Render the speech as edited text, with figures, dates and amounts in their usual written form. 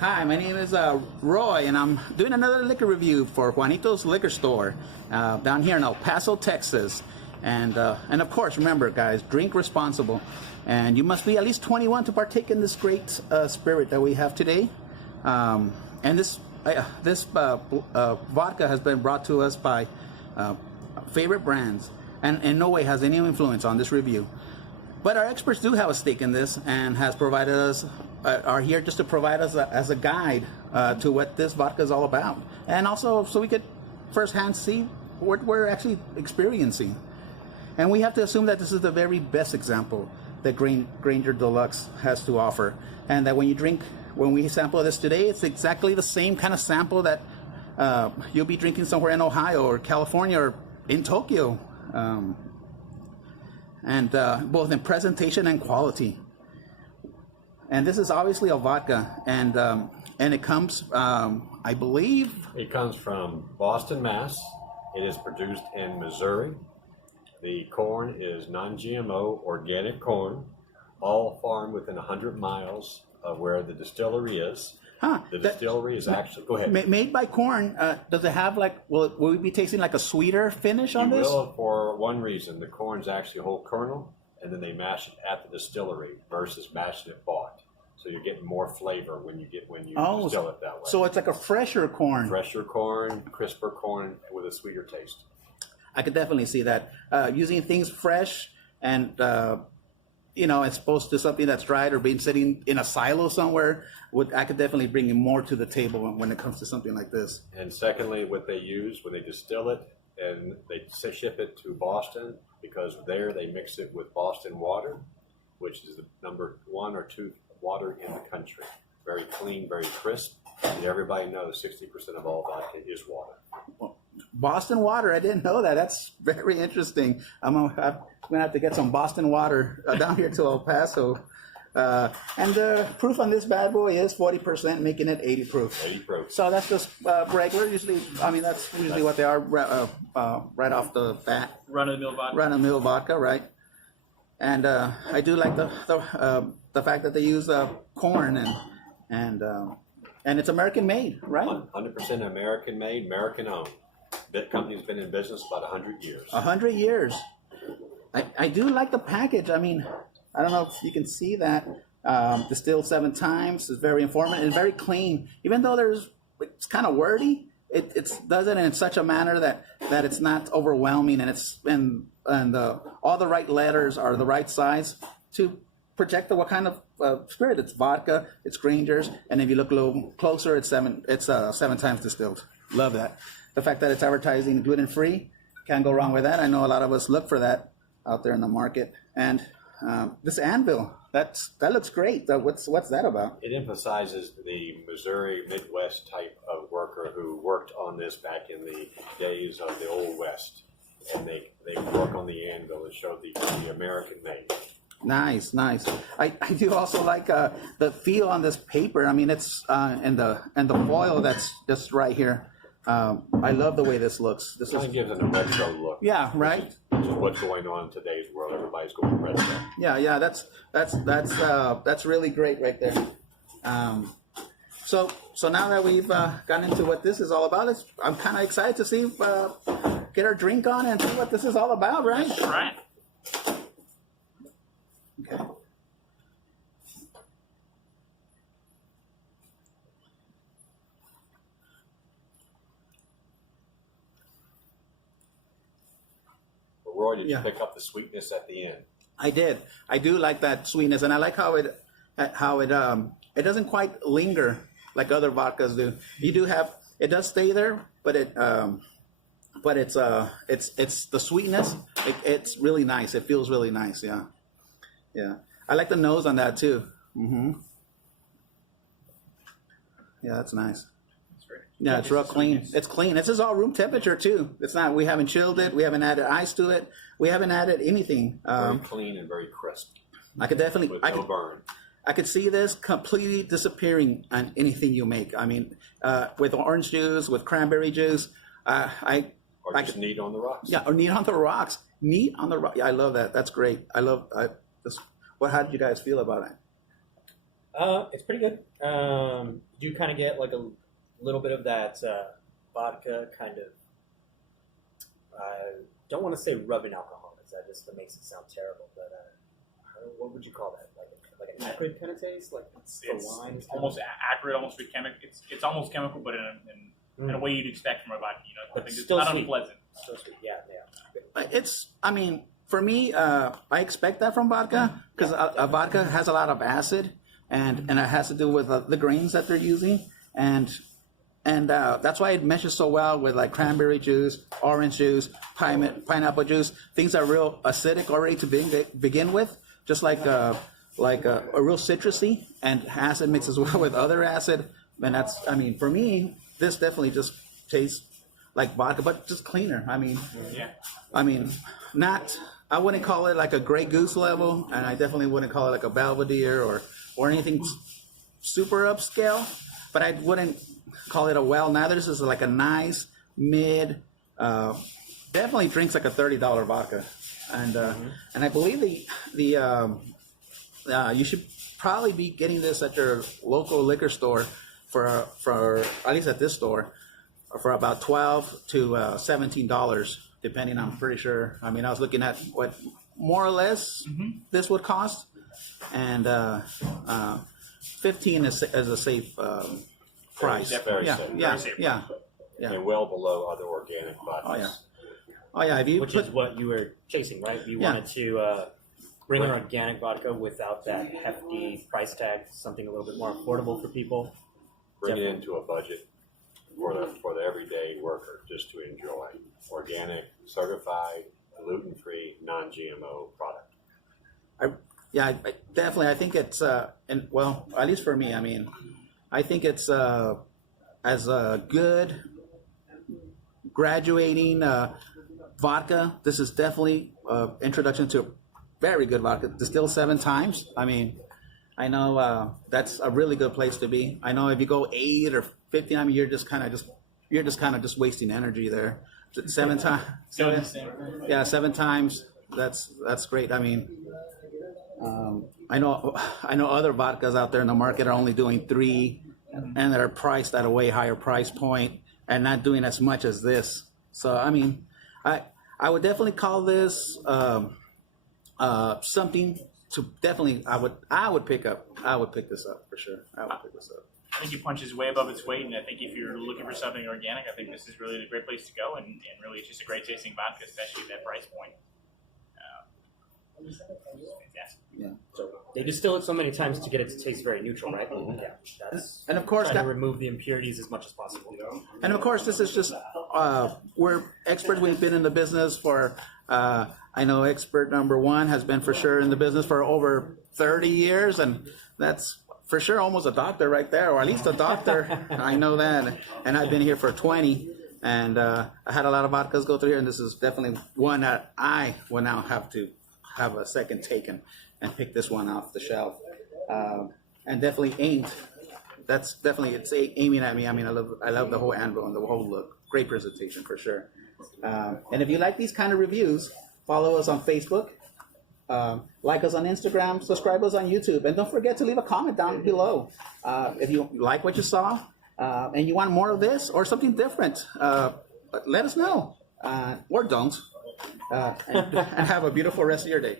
Hi, my name is Roy, and I'm doing another liquor review for Juanito's Liquor Store down here in El Paso, Texas. And of course, remember, guys, drink responsible, and you must be at least 21 to partake in this great spirit that we have today. And this vodka has been brought to us by favorite brands, and in no way has any influence on this review. But our experts do have a stake in this, and has provided us, are here just to provide us as a guide to what this vodka is all about, and also so we could firsthand see what we're actually experiencing. And we have to assume that this is the very best example that Granger Deluxe has to offer, and that when we sample this today, it's exactly the same kind of sample that you'll be drinking somewhere in Ohio or California or in Tokyo. And both in presentation and quality. And this is obviously a vodka, and it comes, I believe, it comes from Boston, Mass. It is produced in Missouri. The corn is non-GMO organic corn, all farmed within 100 miles of where the distillery is. The distillery is actually, go ahead. Made by corn. Does it have will we be tasting like a sweeter finish on this? You will, for one reason. The corn's actually a whole kernel, and then they mash it at the distillery versus mashing it bought. So you're getting more flavor when you distill it that way. So it's like a fresher corn. Fresher corn, crisper corn with a sweeter taste. I could definitely see that. Using things fresh and as opposed to something that's dried or being sitting in a silo somewhere, I could definitely bring more to the table when it comes to something like this. And secondly, what they use when they distill it, and they ship it to Boston, because there they mix it with Boston water, which is the number 1 or 2 water in the country. Very clean, very crisp, and everybody knows 60% of all vodka is water. Well, Boston water, I didn't know that. That's very interesting. I'm gonna have to get some Boston water down here to El Paso. And the proof on this bad boy is 40%, making it 80 proof. 80 proof. So that's just regular. Usually, that's usually what they are right off the bat. Run-of-the-mill vodka. Run-of-the-mill vodka, right? And I do like the fact that they use corn and it's American made, right? 100% American made, American owned. That company's been in business about 100 years. 100 years. I do like the package. I mean, I don't know if you can see that. Distilled 7 times. It's very informative and very clean. Even though it's kind of wordy, it does it in such a manner that it's not overwhelming, and all the right letters are the right size to project what kind of spirit. It's vodka, it's Granger's, and if you look a little closer, it's 7 times distilled. Love that. The fact that it's advertising gluten-free, can't go wrong with that. I know a lot of us look for that out there in the market. And this anvil, that looks great. What's that about? It emphasizes the Missouri Midwest type of worker who worked on this back in the days of the Old West. And they work on the anvil and show the American made. Nice. I do also like the feel on this paper. I mean, it's and the foil that's just right here. I love the way this looks. This kind of gives it a retro look. Yeah, right. Which is what's going on in today's world. Everybody's going retro. Yeah. That's really great right there. So now that we've gotten into what this is all about, I'm kind of excited to see get our drink on and see what this is all about, right? That's right. Okay. Roy, did you pick up the sweetness at the end? I did. I do like that sweetness, and I like how it doesn't quite linger like other vodkas do. It does stay there, but it's the sweetness. It's really nice. It feels really nice. Yeah. I like the nose on that too. Mm-hmm. Yeah, that's nice. Yeah, it's real clean. It's clean. This is all room temperature too. It's not. We haven't chilled it. We haven't added ice to it. We haven't added anything. Very clean and very crisp. I could definitely. With no burn. I could see this completely disappearing on anything you make. I mean, with orange juice, with cranberry juice. Or just neat on the rocks. Yeah, or neat on the rocks. Neat on the rock. Yeah, I love that. That's great. I love this. How did you guys feel about it? It's pretty good. You kind of get like a little bit of that vodka kind of. I don't want to say rubbing alcohol, because that makes it sound terrible. But what would you call that? Like an acrid kind of taste, like It's wine. it's almost acrid, almost chemical. It's almost chemical, but in a way you'd expect from a vodka. You know, I But think it's still not sweet. unpleasant. So sweet. Yeah. I mean, for me, I expect that from vodka because a vodka has a lot of acid, and it has to do with the grains that they're using, and that's why it meshes so well with like cranberry juice, orange juice, pineapple juice, things that are real acidic already to begin with, just like a real citrusy, and acid mixes well with other acid, and that's, I mean, for me, this definitely just tastes like vodka, but just cleaner. Yeah. I mean, I wouldn't call it like a Grey Goose level, and I definitely wouldn't call it like a Belvedere or anything super upscale, but I wouldn't call it a well. Neither. This is like a nice mid, definitely drinks like a $30 vodka, and I believe you should probably be getting this at your local liquor store for at least at this store for about $12 to $17, depending. I'm pretty sure. I mean, I was looking at what more or less this would cost, and 15 is a safe price. Very Yeah, safe. yeah, Very safe. yeah, yeah. And well below other organic vodkas. Oh yeah. Oh yeah. If you Which put, is what you were chasing, right? You Yeah. wanted to bring an organic vodka without that hefty price tag, something a little bit more affordable for people. Bring it into a budget for the everyday worker just to enjoy organic, certified, gluten-free, non-GMO product. I definitely. I think it's and well, at least for me. I mean, I think it's as a good graduating vodka. This is definitely introduction to a very good vodka. Distilled 7 times. I mean, I know that's a really good place to be. I know if you go 8 or 15, I mean, you're just kind of wasting energy there. 7 times. Yeah, 7 times. That's great. I mean, I know other vodkas out there in the market are only doing 3, and that are priced at a way higher price point and not doing as much as this. So I mean, I would definitely call this something to definitely. I would pick this up for sure. I would pick this up. I think it punches way above its weight, and I think if you're looking for something organic, I think this is really a great place to go, and really it's just a great tasting vodka, especially at that price point. Fantastic. Yeah. So they distill it so many times to get it to taste very neutral, right? Yeah. That's And of course, trying to remove the impurities as much as possible. And of course, this is just, we're experts. We've been in the business for, I know expert number 1 has been for sure in the business for over 30 years. And that's for sure almost a doctor right there, or at least a doctor. I know that. And I've been here for 20. And I had a lot of vodkas go through here. And this is definitely one that I will now have to have a second taken and pick this one off the shelf. And definitely aimed. That's definitely, it's aiming at me. I mean, I love the whole anvil and the whole look. Great presentation for sure. And if you like these kind of reviews, follow us on Facebook, like us on Instagram, subscribe us on YouTube, and don't forget to leave a comment down below. If you like what you saw and you want more of this or something different, let us know, or don't, and have a beautiful rest of your day.